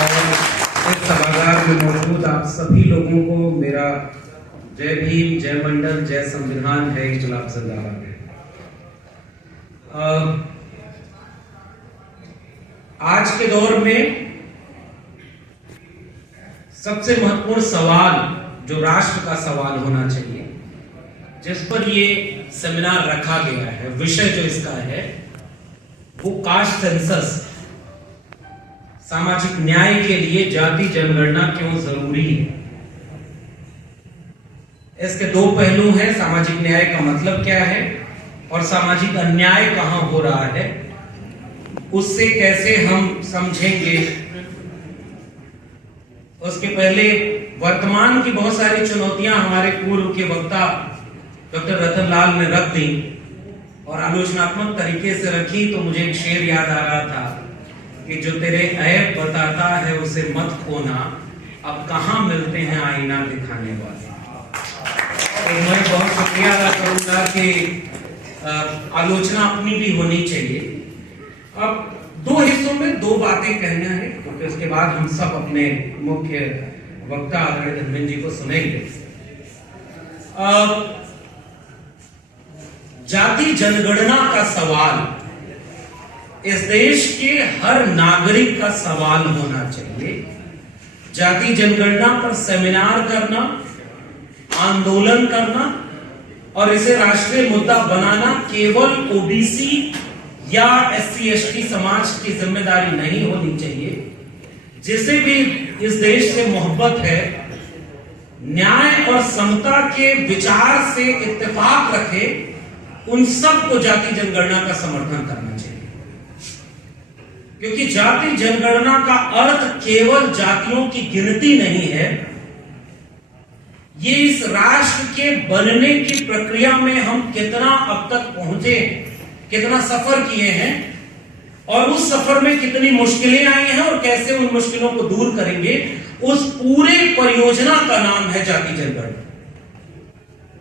और इस सभागार में मौजूद आप सभी लोगों को मेरा जय भीम, जय मंडल, जय संविधान, जय इंकलाब जिंदाबाद है। आज के दौर में सबसे महत्वपूर्ण सवाल जो राष्ट्र का सवाल होना चाहिए, जिस पर ये सेमिनार रखा गया है, विषय जो इसका है वो कास्ट सेंसस, सामाजिक न्याय के लिए जाति जनगणना क्यों जरूरी है। इसके दो पहलू हैं, सामाजिक न्याय का मतलब क्या है और सामाजिक अन्याय कहां हो रहा है, उससे कैसे हम समझेंगे। उसके पहले वर्तमान की बहुत सारी चुनौतियां हमारे पूर्व के वक्ता डॉक्टर रतनलाल ने रख दी और आलोचनात्मक तरीके से रखी, तो मुझे एक शेर याद आ रहा था कि जो तेरे ऐब बताता है उसे मत खोना, अब कहां मिलते हैं आईना दिखाने वाले। तो मैं बहुत शुक्रिया अदा करूंगा कि आलोचना अपनी भी होनी चाहिए। अब दो हिस्सों में दो बातें कहना है, क्योंकि उसके बाद हम सब अपने मुख्य वक्ता आदरणीय धर्मेंद्र जी को सुनेंगे। जाति जनगणना का सवाल इस देश के हर नागरिक का सवाल होना चाहिए। जाति जनगणना पर सेमिनार करना, आंदोलन करना और इसे राष्ट्रीय मुद्दा बनाना केवल ओबीसी या SC/ST समाज की जिम्मेदारी नहीं होनी चाहिए। जिसे भी इस देश से मोहब्बत है, न्याय और समता के विचार से इत्तेफाक रखे, उन सबको जाति जनगणना का समर्थन करना चाहिए। क्योंकि जाति जनगणना का अर्थ केवल जातियों की गिनती नहीं है, ये इस राष्ट्र के बनने की प्रक्रिया में हम कितना अब तक पहुंचे, कितना सफर किए हैं और उस सफर में कितनी मुश्किलें आई हैं और कैसे उन मुश्किलों को दूर करेंगे, उस पूरे परियोजना का नाम है जाति जनगणना।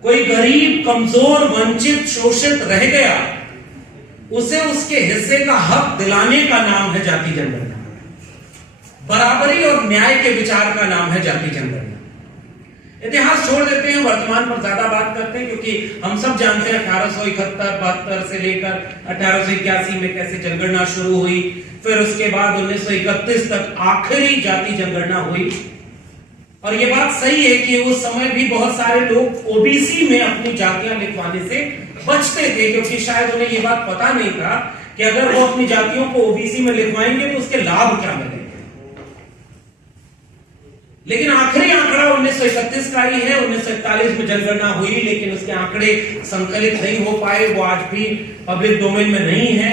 कोई गरीब, कमजोर, वंचित, शोषित रह गया, उसे उसके हिस्से का हक दिलाने का नाम है जाति जनगणना। बराबरी और न्याय के विचार का नाम है जाति जनगणना। इतिहास छोड़ देते हैं, वर्तमान पर ज्यादा बात करते हैं, क्योंकि हम सब जानते हैं 1871-72 से लेकर 1881 में कैसे जनगणना शुरू हुई, फिर उसके बाद 1931 तक आखिरी जाति जनगणना हुई। और ये बात सही है कि उस समय भी बहुत सारे लोग ओबीसी में अपनी जातियां लिखवाने से बचते थे, क्योंकि शायद उन्हें ये बात पता नहीं था कि अगर वो अपनी जातियों को ओबीसी में लिखवाएंगे तो उसके लाभ क्या मिलेंगे। लेकिन आखिरी आंकड़ा 1931 का ही है। 1941 में जनगणना हुई, लेकिन उसके आंकड़े संकलित नहीं हो पाए, वो आज भी पब्लिक डोमेन में नहीं है।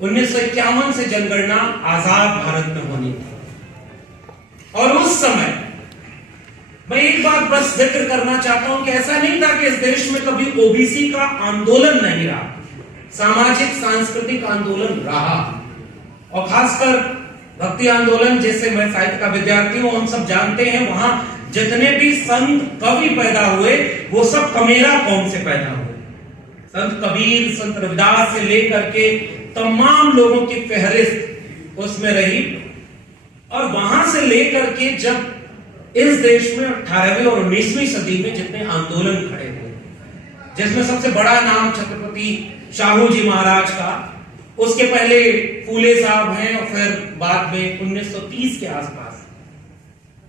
1951 से जनगणना आजाद भारत में होनी थी। और उस समय मैं एक बात बस जिक्र करना चाहता हूं कि ऐसा नहीं था कि इस देश में कभी ओबीसी का आंदोलन नहीं रहा, सामाजिक सांस्कृतिक आंदोलन रहा। और खासकर भक्ति आंदोलन, जैसे मैं साहित्य का विद्यार्थी हूं, हम सब जानते हैं वहां जितने भी संत कवि पैदा हुए वो सब कमेरा कौम से पैदा हुए। संत कबीर, संत रविदास से लेकर के तमाम लोगों की फहरिस्त उसमें रही। और वहां से लेकर के जब इस देश में 18वीं और 19वीं सदी में जितने आंदोलन खड़े हुए, जिसमें सबसे बड़ा नाम छत्रपति शाहू जी महाराज का, उसके पहले फूले साहब हैं और फिर बाद में 1930 के आसपास।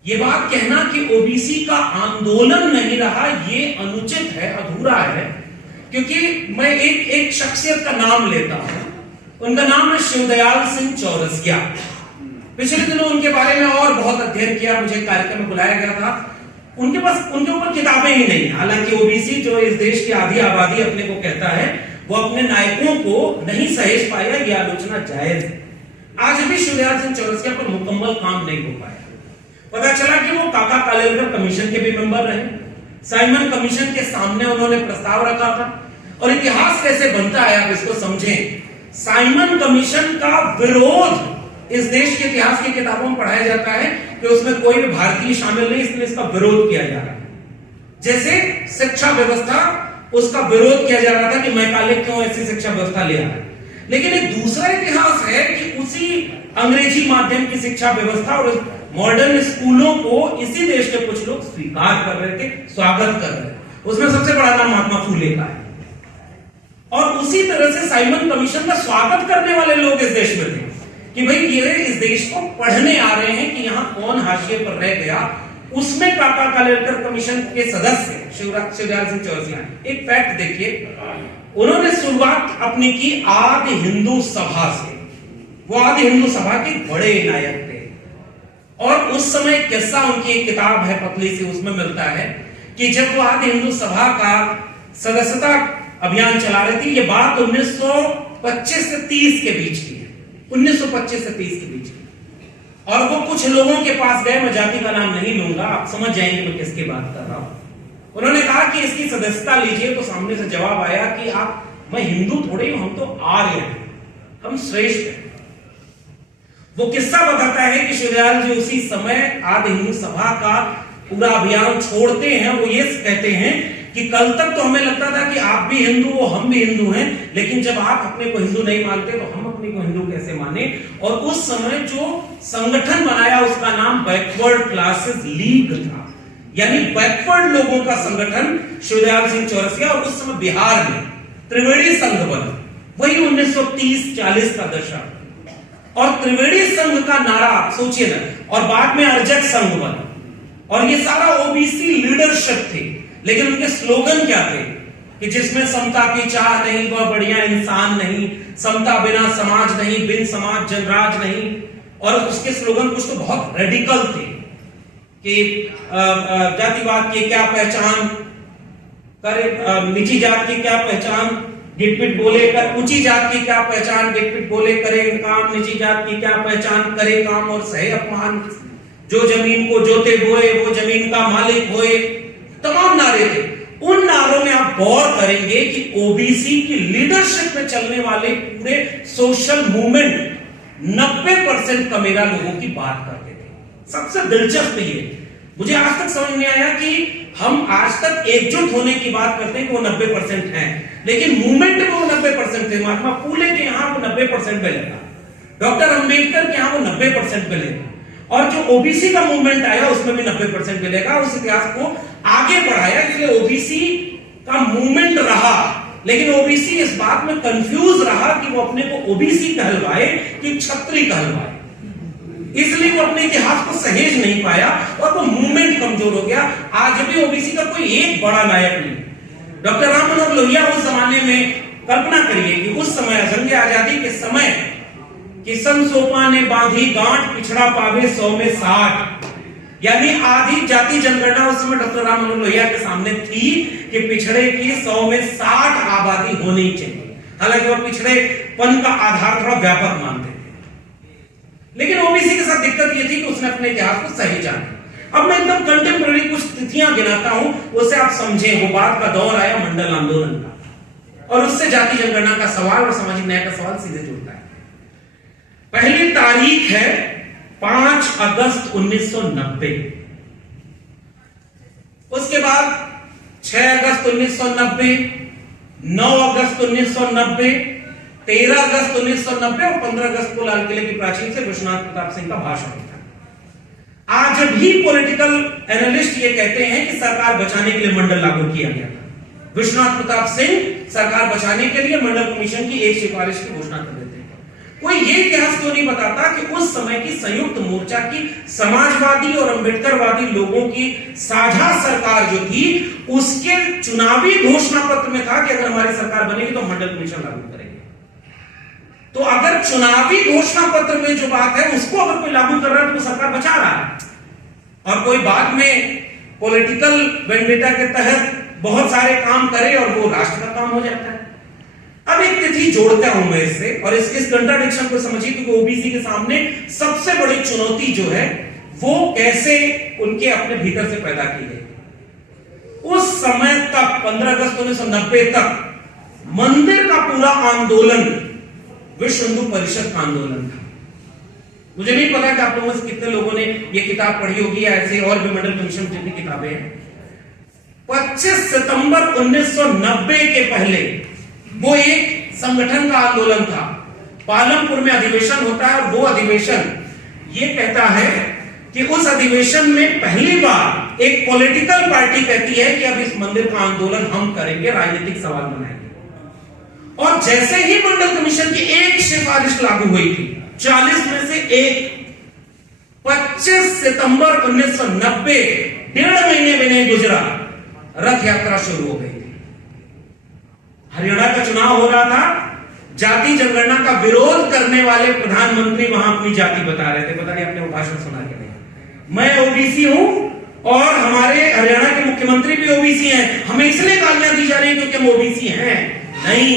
ये बात कहना कि ओबीसी का आंदोलन नहीं रहा, ये अनुचित है, अधूरा है। क्योंकि मैं एक शख्सियत का नाम लेता हूं, उनका नाम है शिवदयाल सिंह चौरसिया। पिछले दिनों उनके बारे में और बहुत अध्ययन किया, मुझे कार्यक्रम में बुलाया गया था। उनके ऊपर किताबें ही नहीं। हालांकि ओबीसी जो इस देश की आधी आबादी अपने को कहता है, वो अपने नायकों को नहीं सहेज पाया, ये आलोचना जायज है। आज भी शिवदयाल सिंह चौरसिया पर मुकम्मल काम नहीं हो पाया। पता चला कि वो काका कालेलकर कमीशन के भी मेंबर रहे, साइमन कमीशन के सामने उन्होंने प्रस्ताव रखा था। और इतिहास कैसे बनता है आप इसको समझें। साइमन कमीशन का विरोध इस देश के इतिहास की किताबों में पढ़ाया जाता है कि उसमें कोई भी भारतीय शामिल नहीं, इसलिए इसका विरोध किया जा रहा है। जैसे शिक्षा व्यवस्था, उसका विरोध किया जा रहा था कि मैकाले क्यों ऐसी शिक्षा व्यवस्था ले आया। लेकिन एक दूसरा इतिहास है कि उसी अंग्रेजी माध्यम की शिक्षा व्यवस्था और मॉडर्न स्कूलों को इसी देश के कुछ लोग स्वीकार कर रहे थे, स्वागत कर रहे थे। उसमें सबसे बड़ा नाम महात्मा फूले का है। और उसी तरह से साइमन कमीशन का स्वागत करने वाले लोग इस देश में थे कि भाई ये इस देश को पढ़ने आ रहे हैं कि यहां कौन हाशिए पर रह गया। उसमें काका कालेलकर कमीशन के सदस्य शिवदयाल सिंह चौरसिया, एक फैक्ट देखिए, उन्होंने शुरुआत अपनी की आदि हिंदू सभा से। वो आदि हिंदू सभा के बड़े नायक थे और उस समय किस्सा उनकी एक किताब है पतली सी, उसमें मिलता है कि जब वो आदि हिंदू सभा का सदस्यता अभियान चला रही थी, ये बात 1925 से 30 के बीच की है, 1925 से 30 के बीच की। और वो कुछ लोगों के पास गए, मैं जाति का नाम नहीं लूंगा, आप समझ जाएंगे मैं किसकी बात कर रहा हूं। उन्होंने कहा कि इसकी सदस्यता लीजिए, तो सामने से जवाब आया कि आप, मैं हिंदू थोड़े हूं, हम तो आर्य हैं, हम श्रेष्ठ हैं। वो किस्सा बताता है कि शिवदयाल जी उसी समय आदि हिंदू सभा का पूरा अभियान छोड़ते हैं। वो ये कहते हैं कि कल तक तो हमें लगता था कि आप भी हिंदू हो, हम भी हिंदू हैं, लेकिन जब आप अपने को हिंदू नहीं मानते तो हम अपने को हिंदू कैसे माने। और उस समय जो संगठन बनाया उसका नाम बैकवर्ड क्लासेस लीग था, यानी बैकवर्ड लोगों का संगठन शिवदयाल सिंह चौरसिया। और उस समय बिहार में त्रिवेणी संघ बना, वही 1930-40 का दशक। और त्रिवेणी संघ का नारा आप सोचिए ना, और बाद में अर्जक संघ बना, और ये सारा ओबीसी लीडरशिप थे। लेकिन उनके स्लोगन क्या थे कि जिसमें समता की चाह नहीं वह बढ़िया इंसान नहीं, समता बिना समाज नहीं, बिन समाज जनराज नहीं। और उसके स्लोगन कुछ तो बहुत रेडिकल थे कि जातिवाद की क्या पहचान करे, निजी जात की क्या पहचान, गिटपिट बोले कर, ऊंची जात की क्या पहचान, गिटपिट बोले करे काम, निजी जात की क्या पहचान, करे काम और सहे अपमान, जो जमीन को जोते बोए वो जमीन का मालिक होए, तमाम नारे थे। उन नारों में आप गौर करेंगे कि ओबीसी की लीडरशिप में चलने वाले पूरे सोशल मूवमेंट 90% कमेरा लोगों की बात करते थे। सबसे दिलचस्प ये मुझे आज तक समझ में आया कि हम आज तक एकजुट होने की बात करते हैं कि वो 90% हैं, लेकिन मूवमेंट में वो 90% थे। महात्मा फूले के यहां वो 90% पे लगा, डॉक्टर अंबेडकर के यहां वो 90% पे लगा, और जो ओबीसी का मूवमेंट आया उसमें भी 90% मिलेगा। उस इतिहास को आगे बढ़ाया, इसलिए ओबीसी का मूवमेंट रहा, लेकिन ओबीसी इस बात में कंफ्यूज रहा कि वो अपने को ओबीसी कहलवाए कि क्षत्रिय कहलवाए, इसलिए वो अपने इतिहास को सहेज नहीं पाया और वो मूवमेंट कमजोर हो गया। आज भी ओबीसी का कोई एक बड़ा नायक नहीं। डॉक्टर राम मनोहर लोहिया उस जमाने में, कल्पना करिए कि उस समय जंग आजादी के समय किसन सोपा ने बांधी गांठ, पिछड़ा पावे 100 में 60, यानी आधी जाति जनगणना उस समय डॉक्टर राम मनोहर लोहिया के सामने थी कि पिछड़े की 100 में 60 आबादी होनी चाहिए। हालांकि वो पिछड़ेपन का आधार थोड़ा व्यापक मानते थे, लेकिन ओबीसी के साथ दिक्कत ये थी कि उसने अपने इतिहास को सही जाना। अब मैं एकदम कंटेम्पररी कुछ तिथियां गिनाता हूं, उससे आप समझें। वो बात का दौर आया मंडल आंदोलन का, और उससे जाति जनगणना का सवाल और सामाजिक न्याय का सवाल सीधे जुड़ता है। पहली तारीख है 5 अगस्त 1990, उसके बाद 6 अगस्त 1990, 9 अगस्त 1990, 13 अगस्त 1990 और 15 अगस्त को लाल किले की प्राचीर से विश्वनाथ प्रताप सिंह का भाषण होता है। आज भी पॉलिटिकल एनालिस्ट ये कहते हैं कि सरकार बचाने के लिए मंडल लागू किया गया था। विश्वनाथ प्रताप सिंह सरकार बचाने के लिए मंडल कमीशन की एक सिफारिश की घोषणा कर देते हैं। कोई ये इतिहास क्यों नहीं बताता कि उस समय की संयुक्त मोर्चा की समाजवादी और अंबेडकरवादी लोगों की साझा सरकार जो थी, उसके चुनावी घोषणा पत्र में था कि अगर हमारी सरकार बनेगी तो मंडल कमीशन लागू करेंगे। तो अगर चुनावी घोषणा पत्र में जो बात है उसको अगर कोई लागू कर रहा है तो सरकार बचा रहा है, और कोई बाद में पॉलिटिकल वेंडेटा के तहत बहुत सारे काम करे और वो राष्ट्र का काम हो जाता है। अब एक तिथि जोड़ता हूं मैं इससे, और इस कंट्राडिक्शन को समझिए, क्योंकि ओबीसी के सामने सबसे बड़ी चुनौती जो है वो कैसे उनके अपने भीतर से पैदा की गई। उस समय तक 15 अगस्त 1990 तक मंदिर का पूरा आंदोलन विश्व हिंदू परिषद का आंदोलन था। मुझे नहीं पता कि आप लोगों में से कितने लोगों ने ये किताब पढ़ी होगी या ऐसे और भी मंडल कमीशन जितनी किताबें हैं। 25 सितंबर 1990 के पहले वो एक संगठन का आंदोलन था पालमपुर में अधिवेशन होता है और वो अधिवेशन ये कहता है कि उस अधिवेशन में पहली बार एक पॉलिटिकल पार्टी कहती है कि अब इस मंदिर का आंदोलन हम करेंगे, राजनीतिक सवाल बनाएंगे। और जैसे ही मंडल कमीशन की एक सिफारिश लागू हुई थी, 40 में से एक, 25 सितंबर 1990, 1.5 महीने भी नहीं गुजरा, रथ यात्रा शुरू हो गई थी। हरियाणा का चुनाव हो रहा था, जाति जनगणना का विरोध करने वाले प्रधानमंत्री वहां अपनी जाति बता रहे थे। पता नहीं आपने वो भाषण सुना कि नहीं। मैं ओबीसी हूं और हमारे हरियाणा के मुख्यमंत्री भी ओबीसी हैं, हमें इसलिए गालियां दी जा रही है क्योंकि हम ओबीसी हैं। नहीं,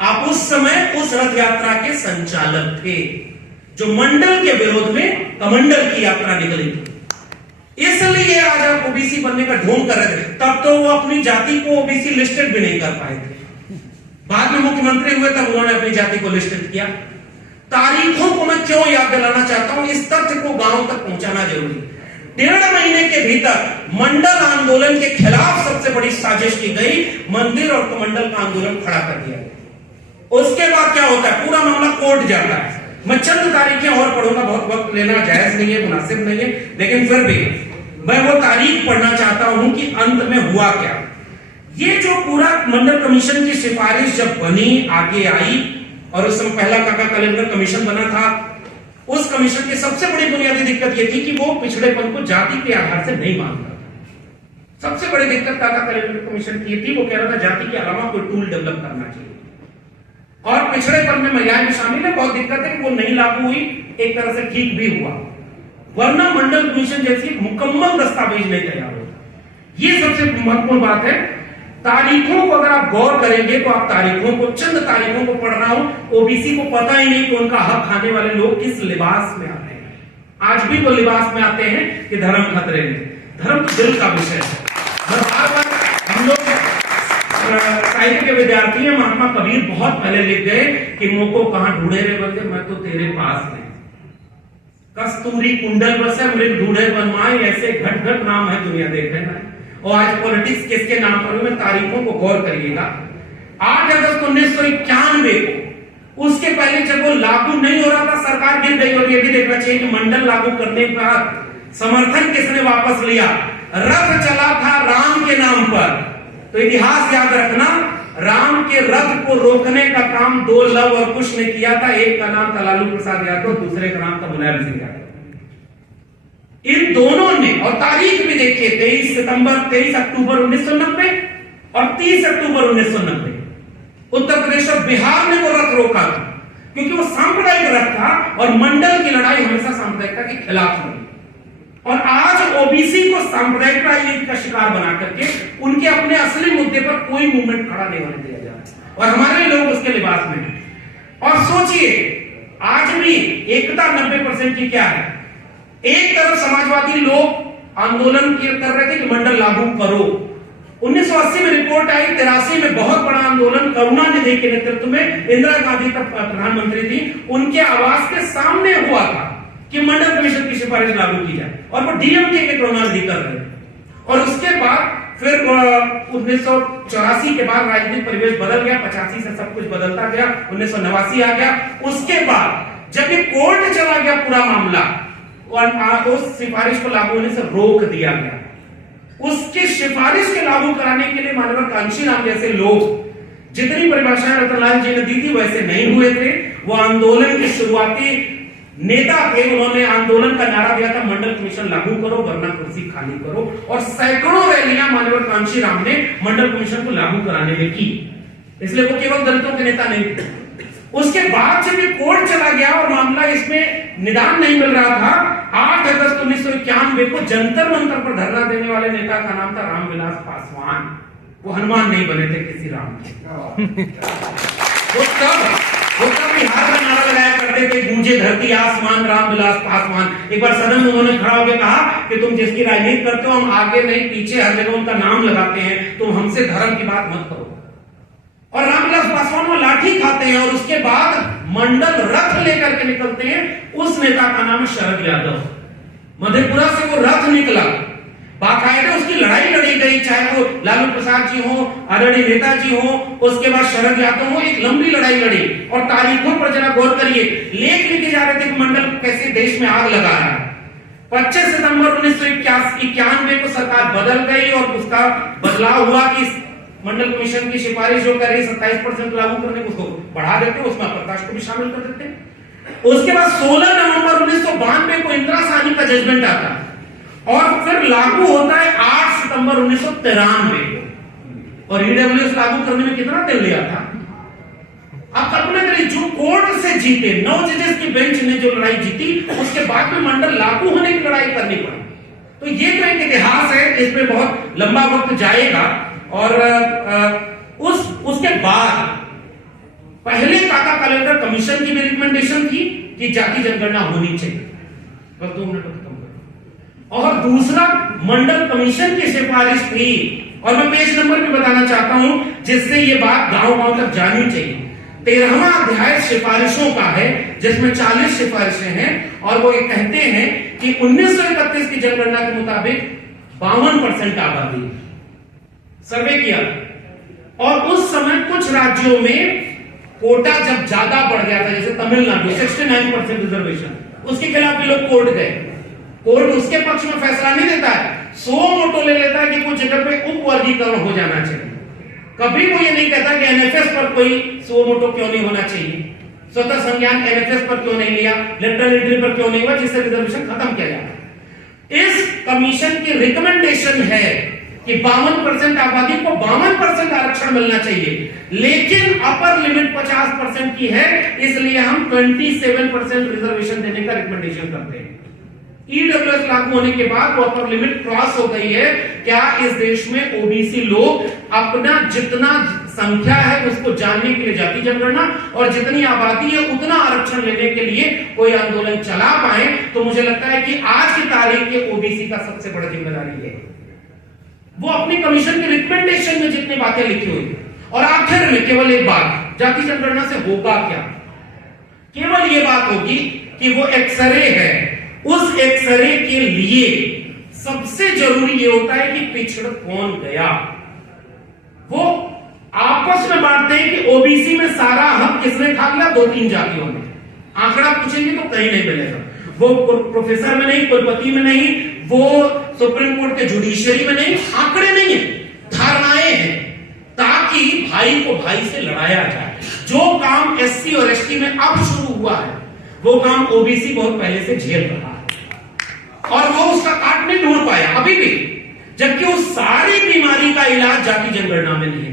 आप उस समय उस रथ यात्रा के संचालक थे जो मंडल के विरोध में कमंडल की यात्रा निकली थी। इसलिए आज आप ओबीसी बनने का ढोंग कर रहे थे। तब तो वो अपनी जाति को ओबीसी लिस्टेड भी नहीं कर पाए थे। बाद में मुख्यमंत्री हुए तब उन्होंने अपनी जाति को लिस्टेड किया। तारीखों को मैं क्यों याद दिलाना चाहता हूं, इस तथ्य को गांव तक पहुंचाना जरूरी। 1.5 महीने के भीतर मंडल आंदोलन के खिलाफ सबसे बड़ी साजिश की गई, मंदिर और कमंडल का आंदोलन खड़ा कर दिया गया। उसके बाद क्या होता है, पूरा मामला कोर्ट जाता है। मैं चंद तारीखें और पढ़ूंगा, बहुत वक्त लेना जायज नहीं है, मुनासिब नहीं है, लेकिन फिर भी मैं वो तारीख पढ़ना चाहता हूं कि अंत में हुआ क्या। ये जो पूरा मंडल कमीशन की सिफारिश जब बनी, आगे आई, और उस समय पहला काका कलेक्टर कमीशन बना था। उस कमीशन की सबसे बड़ी बुनियादी दिक्कत यह थी कि वो पिछड़ेपन को जाति के आधार से नहीं मानता था। सबसे बड़ी दिक्कत काका कलेक्टर कमीशन की थी, वो कह रहा था जाति के अलावा कोई टूल डेवलप करना चाहिए। और पिछड़ेपन में महिलाएं भी शामिल है, बहुत दिक्कत है, वो नहीं लागू हुई, एक तरह से ठीक भी हुआ, वरना मंडल कमीशन जैसी मुकम्मल दस्तावेज नहीं तैयार होता। ये सबसे महत्वपूर्ण बात है। तारीखों को अगर आप गौर करेंगे तो आप तारीखों को, चंद तारीखों को पढ़ रहा हूं, ओबीसी को पता ही नहीं कि उनका हक खाने वाले लोग किस लिबास में आते हैं। आज भी वो लिबास में आते हैं कि धर्म खतरे में। धर्म तो दिल का विषय है। बार हम लोग साहित्य के विद्यार्थी हैं, महात्मा कबीर बहुत पहले लिख गए कि मोको कहां ढूंढे रे बंदे, मैं तो तेरे पास में। कस्तूरी कुंडल बसे मृग ढूंढे बनवाए, ऐसे घट घट नाम है दुनिया देख रहे हैं। और आज पॉलिटिक्स किसके नाम पर हुए, तारीखों को गौर करिएगा। 8 अगस्त 1991 को, उसके पहले जब वो लागू नहीं हो रहा था, सरकार गिर गई। और ये भी देखना चाहिए कि मंडल लागू करने के बाद समर्थन किसने वापस लिया। रथ चला था राम के नाम पर, तो इतिहास याद रखना, राम के रथ को रोकने का काम 2 लव और कुश ने किया था। एक का नाम था लालू प्रसाद यादव, दूसरे का नाम था मुलायम सिंह यादव। इन दोनों ने, और तारीख भी देखिए, 23 अक्टूबर 1990 और 30 अक्टूबर 1990, उत्तर प्रदेश और बिहार में वो रथ रोका था, क्योंकि वो सांप्रदायिक रथ था और मंडल की लड़ाई हमेशा सांप्रदायिकता के खिलाफ हुई। और आज ओबीसी को सांप्रदायिकता का शिकार बना करके उनके अपने असली मुद्दे पर कोई मूवमेंट खड़ा नहीं होने दिया जा रहा, और हमारे लोग उसके लिबास में हैं। और सोचिए, आज भी एकता 90% की क्या है। एक तरफ समाजवादी लोग आंदोलन कर रहे थे कि मंडल लागू करो। 1980 में रिपोर्ट आई, 83 में बहुत बड़ा आंदोलन करुणानिधि के नेतृत्व में, इंदिरा गांधी तब प्रधानमंत्री थी, उनके आवास के सामने हुआ था कि मंडल कमीशन की सिफारिश लागू की जाए, और वो डीएमके के करुणानिधि कर रहे थे। और उसके बाद फिर 1984 के बाद राजनीतिक परिवेश बदल गया, 85 से सब कुछ बदलता गया, 1989 आ गया। उसके बाद जब ये कोर्ट चला गया पूरा मामला, और उस सिफारिश को लागू होने से रोक दिया गया। उसकी सिफारिश के लागू कराने के लिए माननीय कांशीराम जैसे लोग जितनी परिभाषाएं रतनलाल जी ने दी थी वैसे नहीं हुए थे। वो आंदोलन के शुरुआती नेता थे, उन्होंने आंदोलन का नारा दिया था, मंडल कमीशन लागू करो वरना कुर्सी खाली करो। और सैकड़ों रैलियां माननीय कांशीराम ने मंडल कमीशन को लागू कराने में की, इसलिए वो केवल दलितों के नेता नहीं थे। उसके बाद जब ये कोर्ट चला गया और मामला इसमें निदान नहीं मिल रहा था, 8 अगस्त 1991 को जंतर मंतर पर धरना देने वाले नेता का नाम था रामविलास पासवान। वो हनुमान नहीं बने थे किसी राम के। वो तब बिहार का नारा लगाया करते थे, गूंजे धरती आसमान रामविलास पासवान। एक बार सदन में उन्होंने खड़ा होकर कहा कि तुम जिसकी राजनीति करते हो, हम आगे नहीं पीछे हर जगह उनका नाम लगाते हैं, तुम हमसे धर्म की बात मत करो। और रामविलास पासवान वो लाठी खाते हैं, और उसके बाद मंडल रथ लेकर के निकलते हैं। उस नेता का नाम है शरद यादव। मधेपुरा से वो रथ निकला, बाकायदा उसकी लड़ाई लड़ी गई, चाहे वो लालू प्रसाद जी हो, आदरणीय नेताजी हो, उसके बाद शरद यादव हो, एक लंबी लड़ाई लड़ी। और तारीखों पर जरा गौर करिए, लेख लिखे जा रहे थे कि मंडल कैसे देश में आग लगा रहा है। 25 सितंबर 1991 को सरकार बदल गई और उसका बदलाव हुआ कि मंडल कमीशन की सिफारिश जो कर रही 27% लागू करने को, उसको बढ़ा देते, उसमें प्रकाश को भी शामिल कर देते। उसके बाद 16 नवंबर 1992 को इंदिरा साहनी का जजमेंट आता है और फिर लागू होता है 8 सितंबर 1993 को। और ईडब्ल्यूएस लागू करने में कितना दिन लिया था आप कल्पना करिए। जो कोर्ट से जीते, 9 जजेस की बेंच ने जो लड़ाई जीती, उसके बाद में मंडल लागू होने की लड़ाई करनी पड़ी। तो ये तो एक इतिहास है, इसमें बहुत लंबा वक्त जाएगा। और उसके बाद पहले काका कलेक्टर कमीशन की भी रिकमेंडेशन थी कि जाति जनगणना होनी चाहिए, बस 2 मिनट खत्म करो। और दूसरा मंडल कमीशन की सिफारिश थी, और मैं पेज नंबर भी बताना चाहता हूं जिससे ये बात गांव-गांव तक जानी चाहिए। 13वां अध्याय सिफारिशों का है, जिसमें 40 सिफारिशें हैं, और वो ये कहते हैं कि 1931 की जनगणना के मुताबिक 52% आबादी सर्वे किया, और उस समय कुछ राज्यों में कोटा जब ज्यादा बढ़ गया था, जैसे तमिलनाडु 69% रिजर्वेशन, उसके खिलाफ भी लोग कोर्ट गए। कोर्ट उसके पक्ष में फैसला नहीं देता है, सो मोटो ले लेता है कि कुछ जगह पे उप वर्गीकरण हो जाना चाहिए। कभी वो ये नहीं कहता कि एनएफएस पर कोई सो मोटो क्यों नहीं होना चाहिए, स्वतः संज्ञान एनएफएस पर क्यों नहीं लिया, लेटरल एंट्री पर क्यों नहीं हुआ, जिससे रिजर्वेशन खत्म किया जाए। इस कमीशन की रिकमेंडेशन है कि 52% आबादी को 52% आरक्षण मिलना चाहिए, लेकिन अपर लिमिट 50% की है, इसलिए हम 27% रिजर्वेशन देने का रिकमेंडेशन करते हैं। ईडब्ल्यूएस लागू होने के बाद वो अपर लिमिट क्रॉस हो गई है। क्या इस देश में ओबीसी लोग अपना जितना संख्या है उसको जानने के लिए जाति जनगणना, और जितनी आबादी है उतना आरक्षण लेने के लिए कोई आंदोलन चला पाए, तो मुझे लगता है कि आज की तारीख के ओबीसी का सबसे बड़ा जिम्मेदारी है वो अपनी कमीशन के रिकमेंडेशन में जितनी बातें लिखी हुई। और आखिर में केवल एक बात, जाति जनगणना से होगा क्या? केवल ये बात होगी कि वो एक्सरे है, उस एक्सरे के लिए सबसे जरूरी ये होता है कि पिछड़ कौन गया। वो आपस में बांटते हैं कि ओबीसी में सारा हक किसने खा लिया, 2-3 जातियों ने। आंकड़ा पूछेंगे तो कहीं नहीं मिलेगा, वो प्रोफेसर में नहीं, कुलपति में नहीं, वो सुप्रीम कोर्ट के जुडिशरी में नहीं, आंकड़े नहीं है, धारणाएं हैं, ताकि भाई को भाई से लड़ाया जाए। जो काम एससी और एसटी में अब शुरू हुआ है, वो काम ओबीसी बहुत पहले से झेल रहा है, और वो उसका काट नहीं ढूंढ पाया अभी भी, जबकि उस सारी बीमारी का इलाज जाति जनगणना में नहीं है।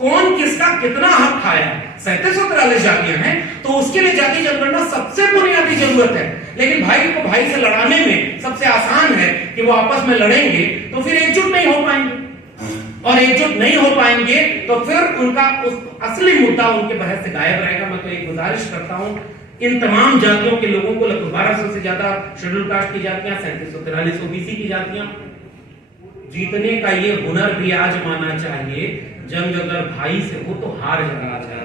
कौन किसका कितना हक खाया, 3743 जातियां हैं, तो उसके लिए जाति जनगणना सबसे बुनियादी जरूरत है। लेकिन भाई को भाई से लड़ाने में सबसे आसान है कि वो आपस में लड़ेंगे तो फिर एकजुट नहीं हो पाएंगे, और एकजुट नहीं हो पाएंगे तो फिर उनका उस असली मुद्दा उनके बहस से गायब रहेगा। मैं तो एक गुजारिश करता हूं इन तमाम जातियों के लोगों को, लगभग 1200 से ज्यादा शेड्यूल कास्ट की जातियां, 3743 ओबीसी की जातियां, जीतने का ये हुनर भी आज माना चाहिए। जंग अगर भाई से हो तो हार जाना चाहिए।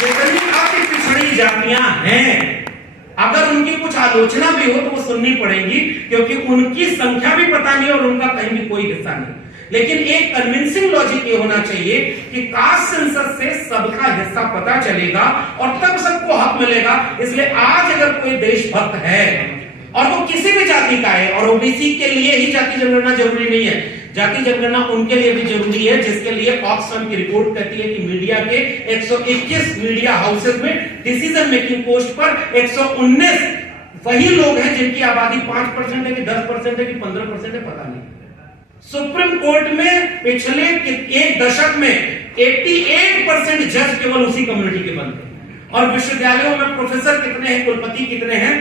जितनी काफी पिछड़ी जातियां हैं, अगर उनकी कुछ आलोचना भी हो तो वो सुननी पड़ेगी, क्योंकि उनकी संख्या भी पता नहीं और उनका कहीं भी कोई हिस्सा नहीं। लेकिन एक कन्विंसिंग लॉजिक ये होना चाहिए कि कास्ट सेंसस से सबका हिस्सा पता चलेगा और तब सबको हक मिलेगा। इसलिए आज अगर कोई देशभक्त है और वो किसी भी जाति का है, और ओबीसी के लिए ही जाति जनगणना जरूरी नहीं है, जाति जनगणना उनके लिए भी जरूरी है जिसके लिए ऑक्सफैम की रिपोर्ट कहती है कि मीडिया के 121 मीडिया हाउसेज में डिसीजन मेकिंग पोस्ट पर 119 वही लोग हैं जिनकी आबादी 5% है कि 10% है कि 15% है, पता नहीं। सुप्रीम कोर्ट में पिछले एक दशक में 88% जज केवल उसी कम्युनिटी के बनते हैं, और विश्वविद्यालयों में प्रोफेसर कितने हैं, कुलपति कितने हैं?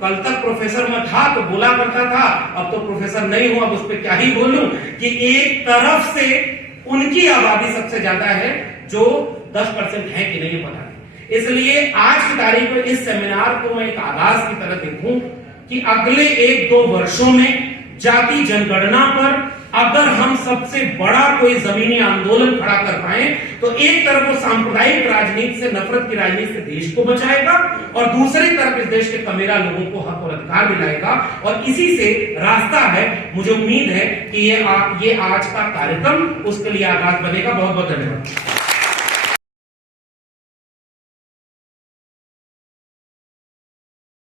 कल तक प्रोफेसर में था तो बोला करता था, अब तो प्रोफेसर नहीं हुआ, अब उस पर क्या ही बोलूं कि एक तरफ से उनकी आबादी सबसे ज्यादा है जो 10% है कि नहीं पता नहीं। इसलिए आज की तारीख में इस सेमिनार को मैं एक आगाज की तरह देखूं कि अगले 1-2 वर्षों में जाति जनगणना पर अगर हम सबसे बड़ा कोई जमीनी आंदोलन खड़ा कर पाए तो एक तरफ वो सांप्रदायिक राजनीति से, नफरत की राजनीति से देश को बचाएगा और दूसरी तरफ इस देश के कमेरा लोगों को हक और अधिकार दिलाएगा। और इसी से रास्ता है, मुझे उम्मीद है कि ये आज का कार्यक्रम उसके लिए आगाज बनेगा। बहुत बहुत धन्यवाद।